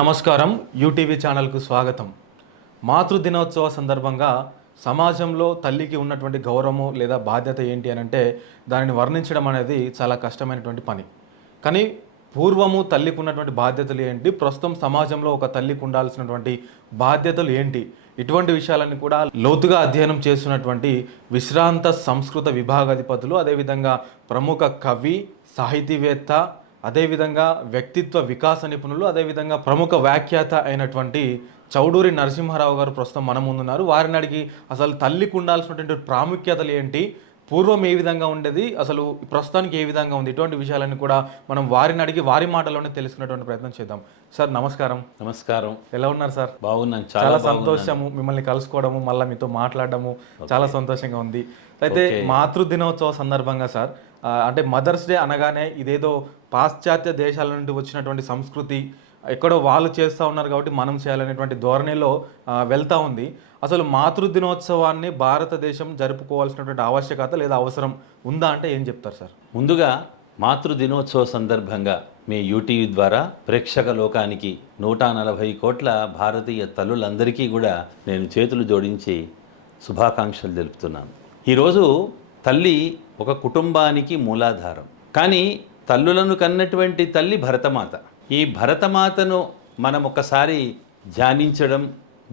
నమస్కారం యూటీవీ ఛానల్కు స్వాగతం. మాతృదినోత్సవ సందర్భంగా సమాజంలో తల్లికి ఉన్నటువంటి గౌరవము లేదా బాధ్యత ఏంటి అని అంటే దానిని వర్ణించడం అనేది చాలా కష్టమైనటువంటి పని. కానీ పూర్వము తల్లికి ఉన్నటువంటి బాధ్యతలు ఏంటి, ప్రస్తుతం సమాజంలో ఒక తల్లికి ఉండాల్సినటువంటి బాధ్యతలు ఏంటి, ఇటువంటి విషయాలన్నీ కూడా లోతుగా అధ్యయనం చేస్తున్నటువంటి విశ్రాంత సంస్కృత విభాగాధిపతులు, అదేవిధంగా ప్రముఖ కవి, సాహితీవేత్త, అదేవిధంగా వ్యక్తిత్వ వికాస నిపుణులు, అదేవిధంగా ప్రముఖ వ్యాఖ్యాత అయినటువంటి చౌడూరి నరసింహారావు గారు ప్రస్తుతం మన ముందున్నారు. వారిని అడిగి అసలు తల్లికి ఉండాల్సినటువంటి ప్రాముఖ్యతలు ఏంటి, పూర్వం ఏ విధంగా ఉండేది, అసలు ప్రస్తుతానికి ఏ విధంగా ఉంది, ఇటువంటి విషయాలన్నీ కూడా మనం వారిని అడిగి వారి మాటల్లోనే తెలుసుకునేటువంటి ప్రయత్నం చేద్దాం. సార్ నమస్కారం. నమస్కారం. ఎలా ఉన్నారు సార్? బాగున్నాను, చాలా సంతోషము మిమ్మల్ని కలుసుకోవడము, మళ్ళీ మీతో మాట్లాడడము చాలా సంతోషంగా ఉంది. అయితే మాతృదినోత్సవ సందర్భంగా సార్, అంటే మదర్స్ డే అనగానే ఇదేదో పాశ్చాత్య దేశాల నుండి వచ్చినటువంటి సంస్కృతి, ఎక్కడో వాళ్ళు చేస్తూ ఉన్నారు కాబట్టి మనం చేయాలనేటువంటి ధోరణిలో వెళ్తూ ఉంది. అసలు మాతృదినోత్సవాన్ని భారతదేశం జరుపుకోవాల్సినటువంటి ఆవశ్యకత లేదా అవసరం ఉందా అంటే ఏం చెప్తారు సార్? ముందుగా మాతృదినోత్సవ సందర్భంగా మీ యూటీవీ ద్వారా ప్రేక్షక లోకానికి 140 కోట్ల భారతీయ తల్లులందరికీ కూడా నేను చేతులు జోడించి శుభాకాంక్షలు తెలుపుతున్నాను. ఈరోజు తల్లి ఒక కుటుంబానికి మూలాధారం. కానీ తల్లులను కన్నటువంటి తల్లి భరతమాత. ఈ భరతమాతను మనం ఒకసారి ధ్యానించడం,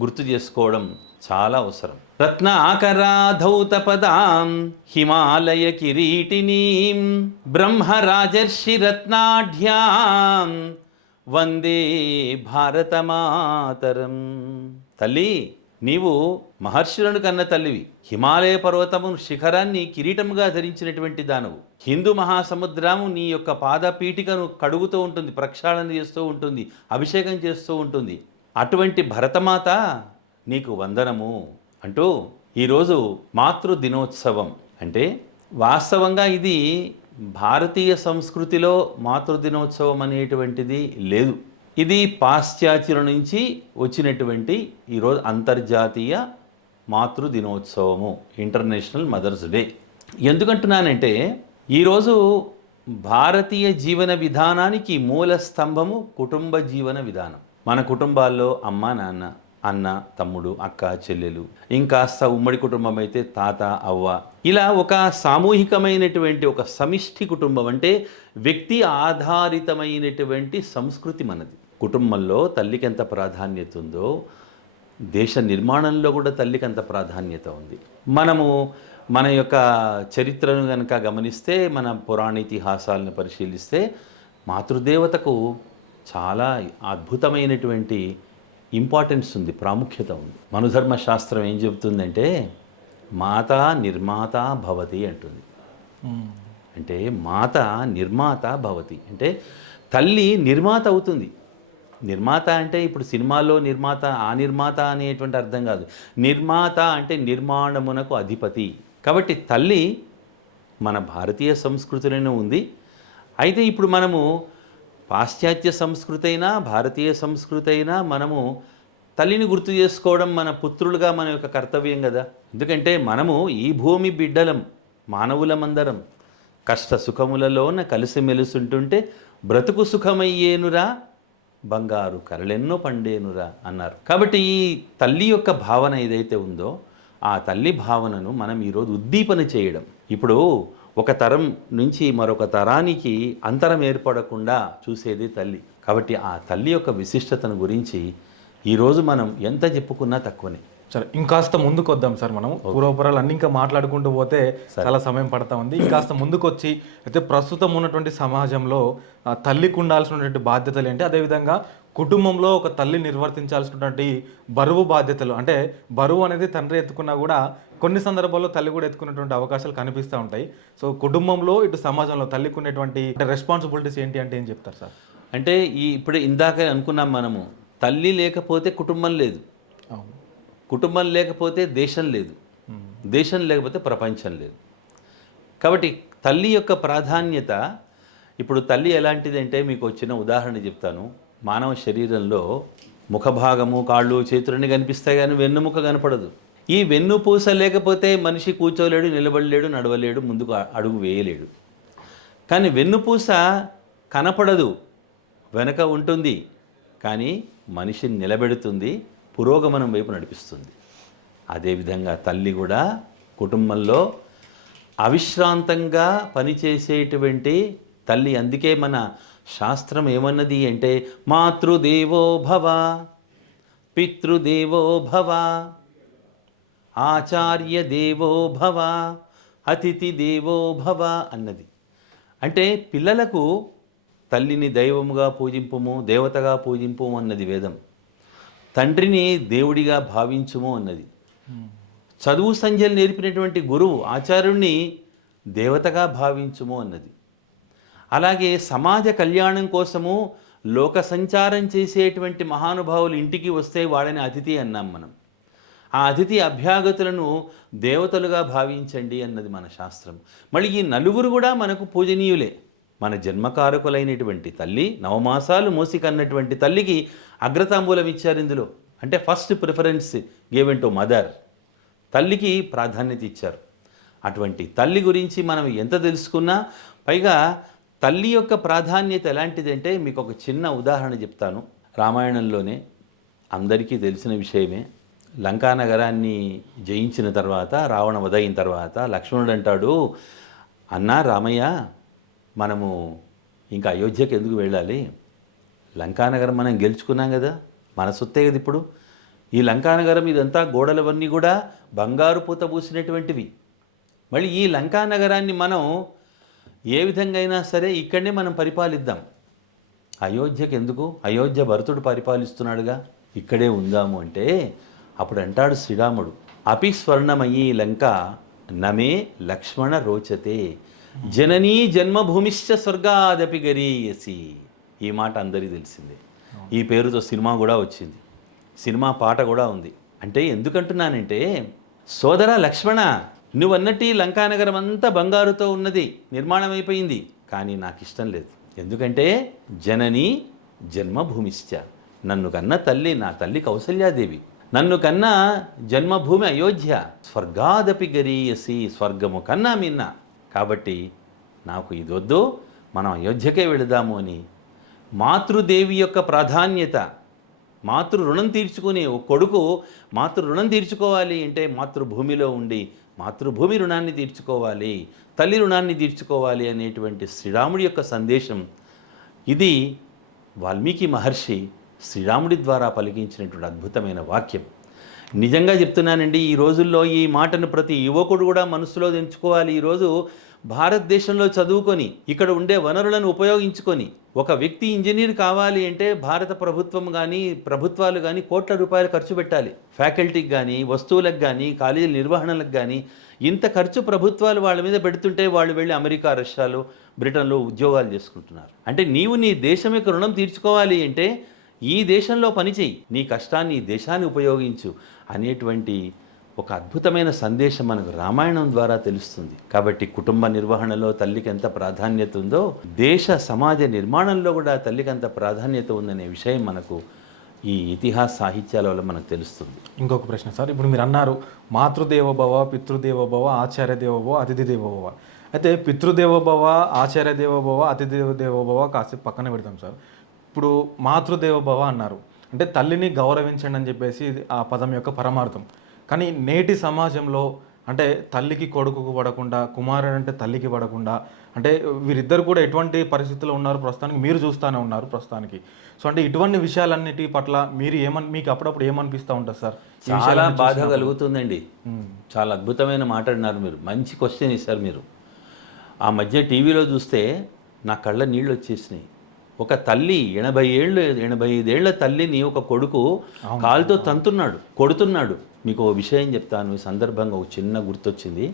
గుర్తు చేసుకోవడం చాలా అవసరం. రత్న ఆకరాధౌత పదాం హిమాలయ కిరీటినీం బ్రహ్మరాజర్షి రత్నాఢ్యాం వందే భారతమాతరం. తల్లి, నీవు మహర్షులను కన్న తల్లివి. హిమాలయ పర్వతము శిఖరాన్ని కిరీటముగా ధరించినటువంటి దానవు. హిందూ మహాసముద్రము నీ యొక్క పాదపీఠికను కడుగుతూ ఉంటుంది, ప్రక్షాళన చేస్తూ ఉంటుంది, అభిషేకం చేస్తూ ఉంటుంది. అటువంటి భరతమాత నీకు వందనము అంటూ ఈరోజు మాతృదినోత్సవం అంటే వాస్తవంగా ఇది భారతీయ సంస్కృతిలో మాతృదినోత్సవం అనేటువంటిది లేదు. ఇది పాశ్చాత్యుల నుంచి వచ్చినటువంటి ఈరోజు అంతర్జాతీయ మాతృదినోత్సవము, ఇంటర్నేషనల్ మదర్స్ డే. ఎందుకంటున్నానంటే ఈరోజు భారతీయ జీవన విధానానికి మూల స్తంభము కుటుంబ జీవన విధానం. మన కుటుంబాల్లో అమ్మ, నాన్న, అన్న, తమ్ముడు, అక్క, చెల్లెలు, ఇంకాస్త ఉమ్మడి కుటుంబం అయితే తాత, అవ్వ, ఇలా ఒక సామూహికమైనటువంటి ఒక సమిష్టి కుటుంబం అంటే వ్యక్తి ఆధారితమైనటువంటి సంస్కృతి మనది. కుటుంబంలో తల్లికి ఎంత ప్రాధాన్యత ఉందో దేశ నిర్మాణంలో కూడా తల్లికి అంత ప్రాధాన్యత ఉంది. మనము మన యొక్క చరిత్రను కనుక గమనిస్తే, మన పురాణ ఇతిహాసాలను పరిశీలిస్తే మాతృదేవతకు చాలా అద్భుతమైనటువంటి ఇంపార్టెన్స్ ఉంది, ప్రాముఖ్యత ఉంది. మనుధర్మ శాస్త్రం ఏం చెబుతుందంటే మాత నిర్మాత భవతి అంటుంది. అంటే మాత నిర్మాత భవతి అంటే తల్లి నిర్మాత అవుతుంది. నిర్మాత అంటే ఇప్పుడు సినిమాలో నిర్మాత, ఆ నిర్మాత అనేటువంటి అర్థం కాదు. నిర్మాత అంటే నిర్మాణమునకు అధిపతి. కాబట్టి తల్లి మన భారతీయ సంస్కృతిలోనే ఉంది. అయితే ఇప్పుడు మనము పాశ్చాత్య సంస్కృతి అయినా భారతీయ సంస్కృతి అయినా మనము తల్లిని గుర్తు చేసుకోవడం మన పుత్రులుగా మన యొక్క కర్తవ్యం కదా. ఎందుకంటే మనము ఈ భూమి బిడ్డలం, మానవులమందరం. కష్ట సుఖములలోన కలిసిమెలుసుంటుంటే బ్రతుకు సుఖమయ్యేనురా, బంగారు కరలెన్నో పండేనురా అన్నారు. కాబట్టి ఈ తల్లి యొక్క భావన ఏదైతే ఉందో ఆ తల్లి భావనను మనం ఈరోజు ఉద్దీపన చేయడం. ఇప్పుడు ఒక తరం నుంచి మరొక తరానికి అంతరం ఏర్పడకుండా చూసేది తల్లి. కాబట్టి ఆ తల్లి యొక్క విశిష్టతను గురించి ఈరోజు మనం ఎంత చెప్పుకున్నా తక్కువనే. సరే, ఇంకాస్త ముందుకు వద్దాం సార్. మనం పూర్వపురాలు అన్ని ఇంకా మాట్లాడుకుంటూ పోతే చాలా సమయం పడతా ఉంది. ఇంకాస్త ముందుకు వచ్చి అయితే ప్రస్తుతం ఉన్నటువంటి సమాజంలో తల్లికి ఉండాల్సినటువంటి బాధ్యతలు ఏంటి, అదేవిధంగా కుటుంబంలో ఒక తల్లి నిర్వర్తించాల్సినటువంటి బరువు బాధ్యతలు, అంటే బరువు అనేది తండ్రి ఎత్తుకున్నా కూడా కొన్ని సందర్భాల్లో తల్లి కూడా ఎత్తుకునేటువంటి అవకాశాలు కనిపిస్తూ ఉంటాయి. సో కుటుంబంలో ఇటు సమాజంలో తల్లికి ఉండేటువంటి రెస్పాన్సిబిలిటీస్ ఏంటి అంటే ఏం చెప్తారు సార్? అంటే ఇప్పుడు ఇందాక అనుకున్నాం మనము, తల్లి లేకపోతే కుటుంబం లేదు, కుటుంబం లేకపోతే దేశం లేదు, దేశం లేకపోతే ప్రపంచం లేదు. కాబట్టి తల్లి యొక్క ప్రాధాన్యత, ఇప్పుడు తల్లి ఎలాంటిది అంటే మీకు వచ్చిన ఉదాహరణ చెప్తాను. మానవ శరీరంలో ముఖభాగము, కాళ్ళు, చేతులన్నీ కనిపిస్తాయి కానీ వెన్నుముక కనపడదు. ఈ వెన్నుపూస లేకపోతే మనిషి కూర్చోలేడు, నిలబడలేడు, నడవలేడు, ముందుకు అడుగు వేయలేడు. కానీ వెన్నుపూస కనపడదు, వెనక ఉంటుంది, కానీ మనిషిని నిలబెడుతుంది, పురోగమనం వైపు నడిపిస్తుంది. అదేవిధంగా తల్లి కూడా కుటుంబంలో అవిశ్రాంతంగా పనిచేసేటువంటి తల్లి. అందుకే మన శాస్త్రం ఏమన్నది అంటే మాతృదేవో భవ, పితృదేవో భవ, ఆచార్య దేవో భవ, అతిథి దేవో భవ అన్నది. అంటే పిల్లలకు తల్లిని దైవముగా పూజింపుము, దేవతగా పూజింపుము అన్నది వేదం. తండ్రిని దేవుడిగా భావించుము అన్నది. చదువు సంధ్యలు నేర్పినటువంటి గురువు ఆచార్యుణ్ణి దేవతగా భావించుము అన్నది. అలాగే సమాజ కళ్యాణం కోసము లోక సంచారం చేసేటువంటి మహానుభావులు ఇంటికి వస్తే వాళ్ళని అతిథి అన్నాం మనం. ఆ అతిథి అభ్యాగతులను దేవతలుగా భావించండి అన్నది మన శాస్త్రం. మళ్ళీ ఈ నలుగురు కూడా మనకు పూజనీయులే. మన జన్మకారకులైనటువంటి తల్లి, నవమాసాలు మోసి కన్నటువంటి తల్లికి అగ్రతాంబూలం ఇచ్చారు ఇందులో. అంటే first preference given to mother. తల్లికి ప్రాధాన్యత ఇచ్చారు. అటువంటి తల్లి గురించి మనం ఎంత తెలుసుకున్నా, పైగా తల్లి యొక్క ప్రాధాన్యత ఎలాంటిదంటే మీకు ఒక చిన్న ఉదాహరణ చెప్తాను. రామాయణంలోనే అందరికీ తెలిసిన విషయమే. లంకా నగరాన్ని జయించిన తర్వాత, రావణ వధయిన తర్వాత లక్ష్మణుడు అంటాడు, అన్నా రామయ్య, మనము ఇంకా అయోధ్యకి ఎందుకు వెళ్ళాలి? లంకానగరం మనం గెలుచుకున్నాం కదా, మన సొత్తే కదా ఇప్పుడు. ఈ లంకానగరం ఇదంతా గోడలవన్నీ కూడా బంగారు పూత పూసినటువంటివి. మళ్ళీ ఈ లంకానగరాన్ని మనం ఏ విధంగా అయినా సరే ఇక్కడనే మనం పరిపాలిద్దాం. అయోధ్యకి ఎందుకు? అయోధ్య భరతుడు పరిపాలిస్తున్నాడుగా, ఇక్కడే ఉందాము అంటే అప్పుడు అంటాడు శ్రీరాముడు, అపి స్వర్ణమయీ లంక నమే లక్ష్మణ రోచతే జననీ జన్మభూమిశ్చ స్వర్గాదపి గరీయసి. ఈ మాట అందరికీ తెలిసిందే. ఈ పేరుతో సినిమా కూడా వచ్చింది, సినిమా పాట కూడా ఉంది. అంటే ఎందుకంటున్నానంటే, సోదర లక్ష్మణ, నువ్వన్నట్టు ఈ లంకానగరం అంతా బంగారుతో ఉన్నది, నిర్మాణం అయిపోయింది. కానీ నాకు ఇష్టం లేదు. ఎందుకంటే జనని జన్మభూమిశ్చ, నన్ను కన్న తల్లి, నా తల్లి కౌసల్యాదేవి, నన్ను కన్నా జన్మభూమి అయోధ్య, స్వర్గాదపి గరీయసి, స్వర్గము కన్నా మిన్న. కాబట్టి నాకు ఇది వద్దు, మనం అయోధ్యకే వెళదాము అని మాతృదేవి యొక్క ప్రాధాన్యత. మాతృ రుణం తీర్చుకునే ఒక కొడుకు మాతృ రుణం తీర్చుకోవాలి అంటే మాతృభూమిలో ఉండి మాతృభూమి రుణాన్ని తీర్చుకోవాలి, తల్లి రుణాన్ని తీర్చుకోవాలి అనేటువంటి శ్రీరాముడి యొక్క సందేశం ఇది. వాల్మీకి మహర్షి శ్రీరాముడి ద్వారా పలికించినటువంటి అద్భుతమైన వాక్యం. నిజంగా చెప్తున్నానండి, ఈ రోజుల్లో ఈ మాటను ప్రతి యువకుడు కూడా మనసులో తెంచుకోవాలి. ఈరోజు భారతదేశంలో చదువుకొని ఇక్కడ ఉండే వనరులను ఉపయోగించుకొని ఒక వ్యక్తి ఇంజనీర్ కావాలి అంటే భారత ప్రభుత్వం కానీ ప్రభుత్వాలు కానీ కోట్ల రూపాయలు ఖర్చు పెట్టాలి. ఫ్యాకల్టీకి కానీ, వస్తువులకు కానీ, కాలేజీల నిర్వహణలకు కానీ ఇంత ఖర్చు ప్రభుత్వాలు వాళ్ళ మీద పెడుతుంటే వాళ్ళు వెళ్ళి అమెరికా, రష్యాలో, బ్రిటన్లో ఉద్యోగాలు చేసుకుంటున్నారు. అంటే నీవు నీ దేశం యొక్క రుణం తీర్చుకోవాలి అంటే ఈ దేశంలో పనిచేయి, నీ కష్టాన్ని ఈ దేశాన్ని ఉపయోగించు అనేటువంటి ఒక అద్భుతమైన సందేశం మనకు రామాయణం ద్వారా తెలుస్తుంది. కాబట్టి కుటుంబ నిర్వహణలో తల్లికి ఎంత ప్రాధాన్యత ఉందో, దేశ సమాజ నిర్మాణంలో కూడా తల్లికి అంత ప్రాధాన్యత ఉందనే విషయం మనకు ఈ ఇతిహాస సాహిత్యాల వల్ల మనకు తెలుస్తుంది. ఇంకొక ప్రశ్న సార్, ఇప్పుడు మీరు అన్నారు మాతృదేవోభవ, పితృదేవోభవ, ఆచార్య దేవోభవ, అతిథి దేవోభవ. అయితే పితృదేవోభవ, ఆచార్య దేవోభవ, అతిథి దేవోభవ కాసేపు పక్కన పెడతాం సార్. ఇప్పుడు మాతృదేవోభవ అన్నారు, అంటే తల్లిని గౌరవించండి అని చెప్పేసి ఆ పదం యొక్క పరమార్థం. కానీ నేటి సమాజంలో అంటే తల్లికి కొడుకుకు పడకుండా, కుమారుడు అంటే తల్లికి పడకుండా, అంటే వీరిద్దరు కూడా ఎటువంటి పరిస్థితుల్లో ఉన్నారు ప్రస్తుతానికి మీరు చూస్తూనే ఉన్నారు ప్రస్తుతానికి. సో అంటే ఇటువంటి విషయాలన్నిటి పట్ల మీరు మీకు అప్పుడప్పుడు ఏమనిపిస్తూ ఉంటుంది సార్? చాలా బాధ కలుగుతుందండి. చాలా అద్భుతమైన మాట అన్నారు మీరు, మంచి క్వశ్చన్ ఇస్తారు మీరు. ఆ మధ్య టీవీలో చూస్తే నా కళ్ళ నీళ్ళు వచ్చేసినాయి. ఒక తల్లి 85 ఏళ్ల తల్లిని ఒక కొడుకు కాలుతో తంతున్నాడు, కొడుతున్నాడు. మీకు ఓ విషయం చెప్తాను, ఈ సందర్భంగా ఒక చిన్న గుర్తొచ్చింది.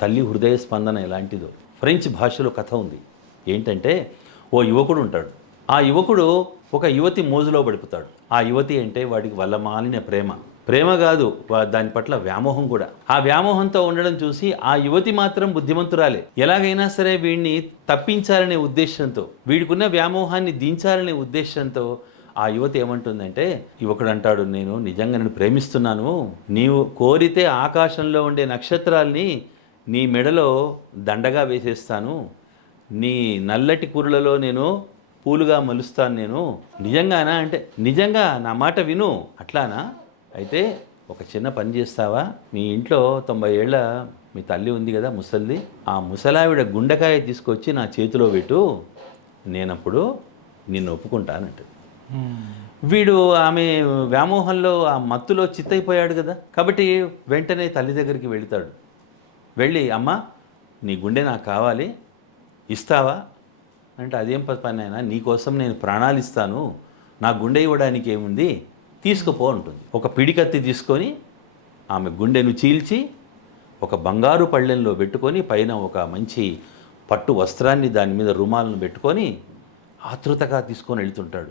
తల్లి హృదయ స్పందన ఎలాంటిదో ఫ్రెంచ్ భాషలో కథ ఉంది. ఏంటంటే ఓ యువకుడు ఉంటాడు, ఆ యువకుడు ఒక యువతి మోజులో పడిపోతాడు. ఆ యువతి అంటే వాడికి వల్లమాలిన ప్రేమ కాదు, దాని పట్ల వ్యామోహం కూడా. ఆ వ్యామోహంతో ఉండడం చూసి ఆ యువతి మాత్రం బుద్ధిమంతురాలే. ఎలాగైనా సరే వీడిని తప్పించాలనే ఉద్దేశంతో, వీడికున్న వ్యామోహాన్ని దించాలనే ఉద్దేశంతో ఆ యువతి ఏమంటుందంటే, యువకుడు అంటాడు, నేను నిజంగా నేను ప్రేమిస్తున్నాను, నీవు కోరితే ఆకాశంలో ఉండే నక్షత్రాల్ని నీ మెడలో దండగా వేసేస్తాను, నీ నల్లటి కురులలో నేను పూలుగా మలుస్తాను నేను. నిజంగానా అంటే, నిజంగా నా మాట విను. అట్లానా? అయితే ఒక చిన్న పని చేస్తావా? మీ ఇంట్లో 90 ఏళ్ళ మీ తల్లి ఉంది కదా, ముసలిది. ఆ ముసలావిడ గుండెకాయ తీసుకొచ్చి నా చేతిలో పెట్టు, నేనప్పుడు నిన్ను ఒప్పుకుంటానంట. వీడు ఆమె వ్యామోహంలో ఆ మత్తులో చిత్తైపోయాడు కదా, కాబట్టి వెంటనే తల్లి దగ్గరికి వెళతాడు. వెళ్ళి, అమ్మ నీ గుండె నాకు కావాలి, ఇస్తావా అంటే, అదేం పని అయినా, నీకోసం నేను ప్రాణాలు ఇస్తాను, నా గుండె ఇవ్వడానికి ఏముంది, తీసుకుపో అంటుంది. ఒక పిడికత్తి తీసుకొని ఆమె గుండెను చీల్చి ఒక బంగారు పళ్ళెంలో పెట్టుకొని పైన ఒక మంచి పట్టు వస్త్రాన్ని దాని మీద రుమాలను పెట్టుకొని ఆతృతగా తీసుకొని వెళ్తుంటాడు.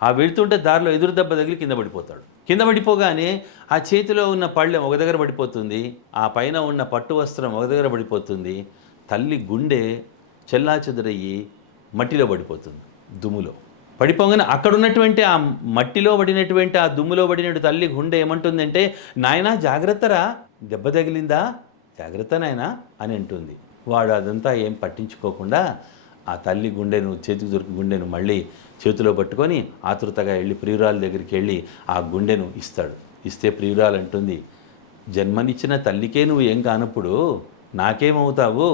ఆ వెళ్తుంటే దారిలో ఎదురు దెబ్బ తగిలి కింద పడిపోతాడు. కింద పడిపోగానే ఆ చేతిలో ఉన్న పళ్ళెం ఒక దగ్గర పడిపోతుంది, ఆ పైన ఉన్న పట్టు వస్త్రం ఒక దగ్గర పడిపోతుంది. తల్లి గుండె చెల్లాచెదురయ్యి మట్టిలో పడిపోతుంది, దుమ్ములో పడిపోగానే అక్కడ ఉన్నటువంటి ఆ మట్టిలో పడినటువంటి ఆ దుమ్ములో పడినటువంటి తల్లి గుండె ఏమంటుందంటే, నాయనా జాగ్రత్తరా, దెబ్బ తగిలిందా, జాగ్రత్త నాయనా అని అంటుంది. వాడు అదంతా ఏం పట్టించుకోకుండా ఆ తల్లి గుండెను, చేతికి దొరికి గుండెను మళ్ళీ చేతిలో పట్టుకొని ఆతృతగా వెళ్ళి ప్రియురాల దగ్గరికి వెళ్ళి ఆ గుండెను ఇస్తాడు. ఇస్తే ప్రియురాలు అంటుంది, జన్మనిచ్చిన తల్లికే నువ్వు ఏం కానప్పుడు నాకేమవుతావు,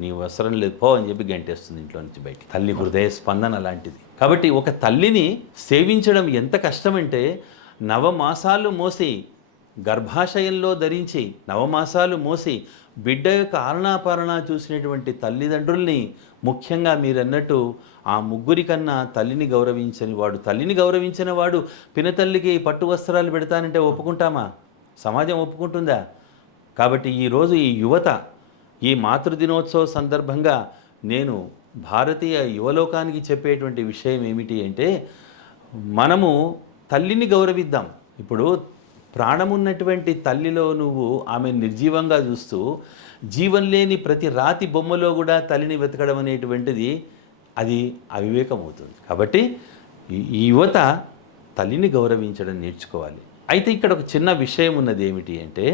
నీ అవసరం లేదు పో అని చెప్పి గంటేస్తుంది ఇంట్లో నుంచి బయటికి. తల్లి హృదయ స్పందన అలాంటిది. కాబట్టి ఒక తల్లిని సేవించడం ఎంత కష్టమంటే, నవమాసాలు మోసి గర్భాశయంలో ధరించి నవమాసాలు మోసి బిడ్డ యొక్క ఆలనాపాలన చూసినటువంటి తల్లిదండ్రుల్ని, ముఖ్యంగా మీరన్నట్టు ఆ ముగ్గురి కన్నా తల్లిని గౌరవించని వాడు, తల్లిని గౌరవించిన వాడు పినతల్లికి పట్టు వస్త్రాలు పెడతానంటే ఒప్పుకుంటామా? సమాజం ఒప్పుకుంటుందా? కాబట్టి ఈరోజు ఈ యువత, ఈ మాతృదినోత్సవ సందర్భంగా నేను భారతీయ యువలోకానికి చెప్పేటువంటి విషయం ఏమిటి అంటే, మనము తల్లిని గౌరవిద్దాం. ఇప్పుడు ప్రాణమున్నటువంటి తల్లిలో నువ్వు ఆమె నిర్జీవంగా చూస్తూ, జీవం లేని ప్రతి రాతి బొమ్మలో కూడా తల్లిని వెతకడం అనేటువంటిది అది అవివేకం అవుతుంది. కాబట్టి ఈ యువత తల్లిని గౌరవించడం నేర్చుకోవాలి. అయితే ఇక్కడ ఒక చిన్న విషయం ఉన్నది ఏమిటి అంటే,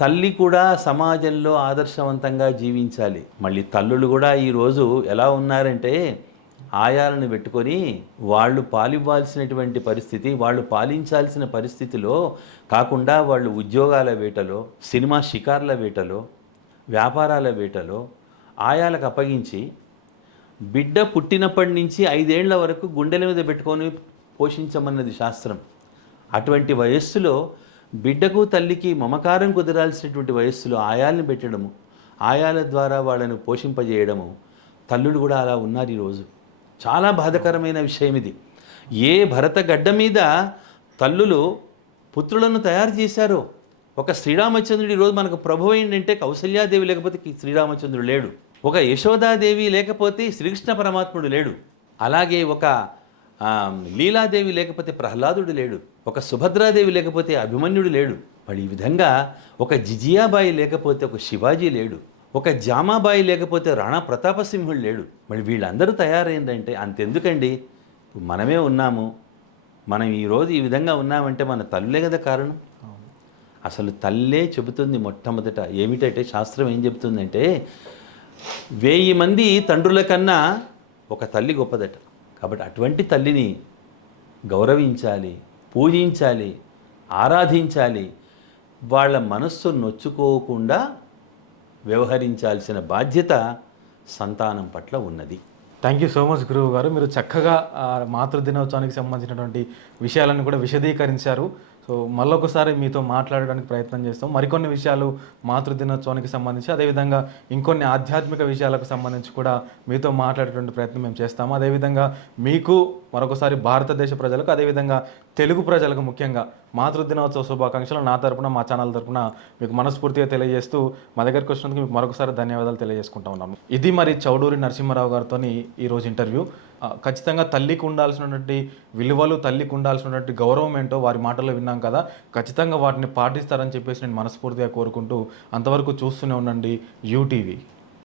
తల్లి కూడా సమాజంలో ఆదర్శవంతంగా జీవించాలి. మళ్ళీ తల్లులు కూడా ఈరోజు ఎలా ఉన్నారంటే, ఆయాలను పెట్టుకొని వాళ్ళు పాలివ్వాల్సినటువంటి పరిస్థితి, వాళ్ళు పాలించాల్సిన పరిస్థితిలో కాకుండా వాళ్ళు ఉద్యోగాల వేటలో, సినిమా షికార్ల వేటలో, వ్యాపారాల వేటలో ఆయాలకు అప్పగించి, బిడ్డ పుట్టినప్పటి నుంచి 5 ఏళ్ల వరకు గుండెల మీద పెట్టుకొని పోషించమన్నది శాస్త్రం. అటువంటి వయస్సులో బిడ్డకు తల్లికి మమకారం కుదరాల్సినటువంటి వయస్సులో ఆయాలను పెట్టడము, ఆయాల ద్వారా వాళ్ళను పోషింపజేయడము, తల్లులు కూడా అలా ఉన్నారు ఈరోజు. చాలా బాధాకరమైన విషయం ఇది. ఏ భరత గడ్డ మీద తల్లులు పుత్రులను తయారు చేశారో, ఒక శ్రీరామచంద్రుడు ఈరోజు మనకు ప్రభు ఏంటంటే, కౌసల్యాదేవి లేకపోతే శ్రీరామచంద్రుడు లేడు, ఒక యశోదాదేవి లేకపోతే శ్రీకృష్ణ పరమాత్ముడు లేడు, అలాగే ఒక లీలాదేవి లేకపోతే ప్రహ్లాదుడు లేడు, ఒక సుభద్రాదేవి లేకపోతే అభిమన్యుడు లేడు. మరి ఈ విధంగా ఒక జిజియాబాయి లేకపోతే ఒక శివాజీ లేడు, ఒక జామాబాయి లేకపోతే రాణా ప్రతాపసింహుడు లేడు. మరి వీళ్ళందరూ తయారైందంటే అంతెందుకండి, మనమే ఉన్నాము. మనం ఈరోజు ఈ విధంగా ఉన్నామంటే మన తల్లులే కదా కారణం. అసలు తల్లే చెబుతుంది మొట్టమొదట ఏమిటంటే, శాస్త్రం ఏం చెబుతుందంటే, 1000 మంది తండ్రుల కన్నా ఒక తల్లి గొప్పదట. కాబట్టి అటువంటి తల్లిని గౌరవించాలి, పూజించాలి, ఆరాధించాలి. వాళ్ళ మనస్సు నొచ్చుకోకుండా వ్యవహరించాల్సిన బాధ్యత సంతానం పట్ల ఉన్నది. థ్యాంక్ యూ సో మచ్ గురువు గారు. మీరు చక్కగా మాతృదినోత్సవానికి సంబంధించినటువంటి విషయాలను కూడా విశదీకరించారు. సో మళ్ళొకసారి మీతో మాట్లాడడానికి ప్రయత్నం చేస్తాం. మరికొన్ని విషయాలు మాతృదినోత్సవానికి సంబంధించి, అదేవిధంగా ఇంకొన్ని ఆధ్యాత్మిక విషయాలకు సంబంధించి కూడా మీతో మాట్లాడేటువంటి ప్రయత్నం మేము చేస్తాము. అదేవిధంగా మీకు మరొకసారి భారతదేశ ప్రజలకు, అదేవిధంగా తెలుగు ప్రజలకు ముఖ్యంగా మాతృదినోత్సవ శుభాకాంక్షలు నా తరపున, మా ఛానల్ తరపున మీకు మనస్ఫూర్తిగా తెలియజేస్తూ, మా దగ్గరికి వచ్చినందుకు మీకు మరొకసారి ధన్యవాదాలు తెలియజేసుకుంటా ఉన్నాము. ఇది మరి చౌడూరి నరసింహారావు గారితో ఈరోజు ఇంటర్వ్యూ. ఖచ్చితంగా తల్లికి ఉండాల్సినటువంటి విలువలు, తల్లికి ఉండాల్సినటువంటి గౌరవం ఏంటో వారి మాటల్లో విన్నాం కదా. ఖచ్చితంగా వాటిని పాటిస్తారని చెప్పేసి నేను మనస్ఫూర్తిగా కోరుకుంటూ, అంతవరకు చూస్తూనే ఉండండి యూటీవీ.